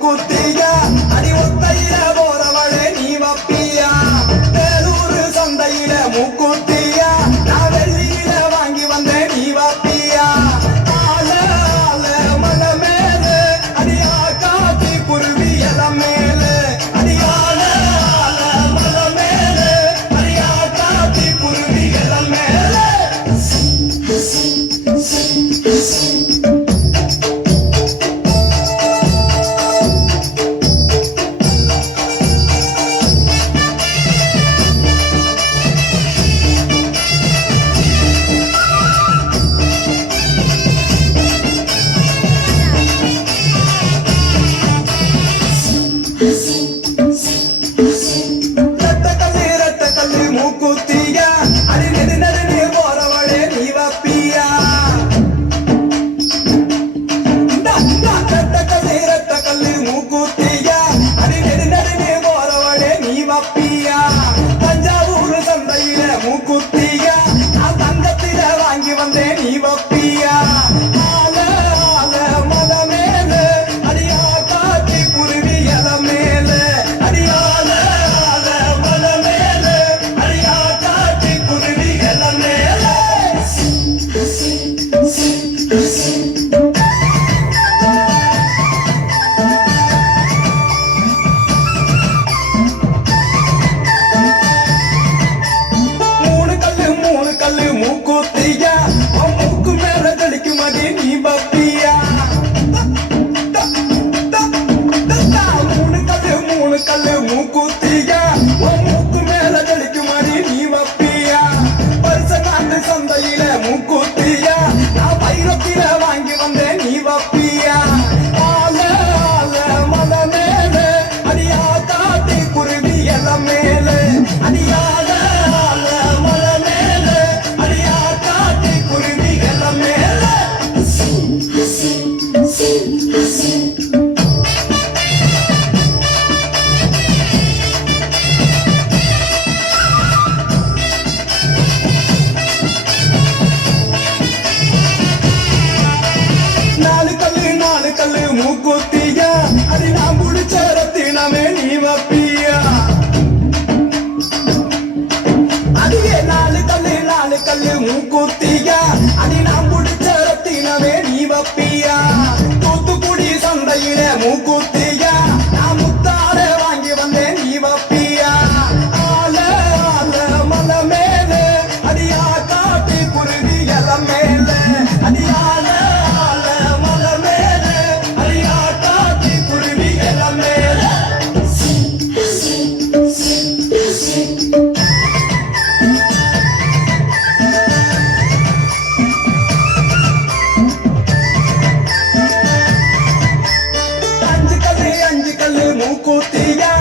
மூக்குத்தியா அடி ஒத்தையில போறவளே நீ வப்பியா வேலூர் சந்தையில மூக்குத்தியா நான் வெள்ளியில வாங்கி வந்தேன் நீ வப்பியா ஆல ஆல மலை மேல அடியா காட்டி குருவி எல்லாம் மேல அடியால ஆல மலை மேல அடியா காட்டி குருவி எல்லாம் மேல ரத்தக்கல்லு மூக்குத்தியா அடி நெடு நெடுனே போறவளே நீ வப்பியா ரத்தக்கல்லு மூக்குத்தியா அடி நெடு நெடுனே போறவளே நீ வப்பியா தஞ்சாவூர் சந்தையில மூக்குத்தியா நான் தங்கத்தில வாங்கி வந்தேன் நீ வப்பியா ஆல ஆல மலை மேல அடியா காட்டி குருவி எல மேல அடியால ஆல மலை மேல அடியா காட்டி குருவி எல மேல மூணு கல்லு மூக்குத்தியா உன் மூக்கு மேல தெளிக்கும் அடி நீ வப்பியா மூணு கல்லு மூக்குத்தியா உன் மூக்கு மேல தெளிக்கும் அடி நீ வப்பியா பரிச நாட்டு சந்தையில மூக்குத்தியா நான் வைரத்தில வாங்கி வந்தேன் நீ வப்பியா ஆல ஆல மலை மேல அடியா காட்டி குருவி எல்லாம் மேல அடியால ஆல மலை மேல அடியா காட்டி குருவி எல்லாம் மேல நாலு கல்லு மூக்குத்தியா அடி நான் முடிச்ச ரத்தினமே நீ வப்பியா அடியே நாலு கல்லு மூக்குத்தியா அடி நான் முடிச்ச ரத்தினமே நீ வப்பியா தூத்துக்குடி சந்தையில மூக்குத்தியா நான் முத்தாட வாங்கி வந்தேன் நீ வப்பியா ஆல ஆல மலை மேல அடியா காட்டி குருவி எல்லாம் மேல அடியால ஆல மலை மேல அடியா காட்டி குருவி எல்லாம் மேல அஞ்சு கல்லு மூக்குத்தியா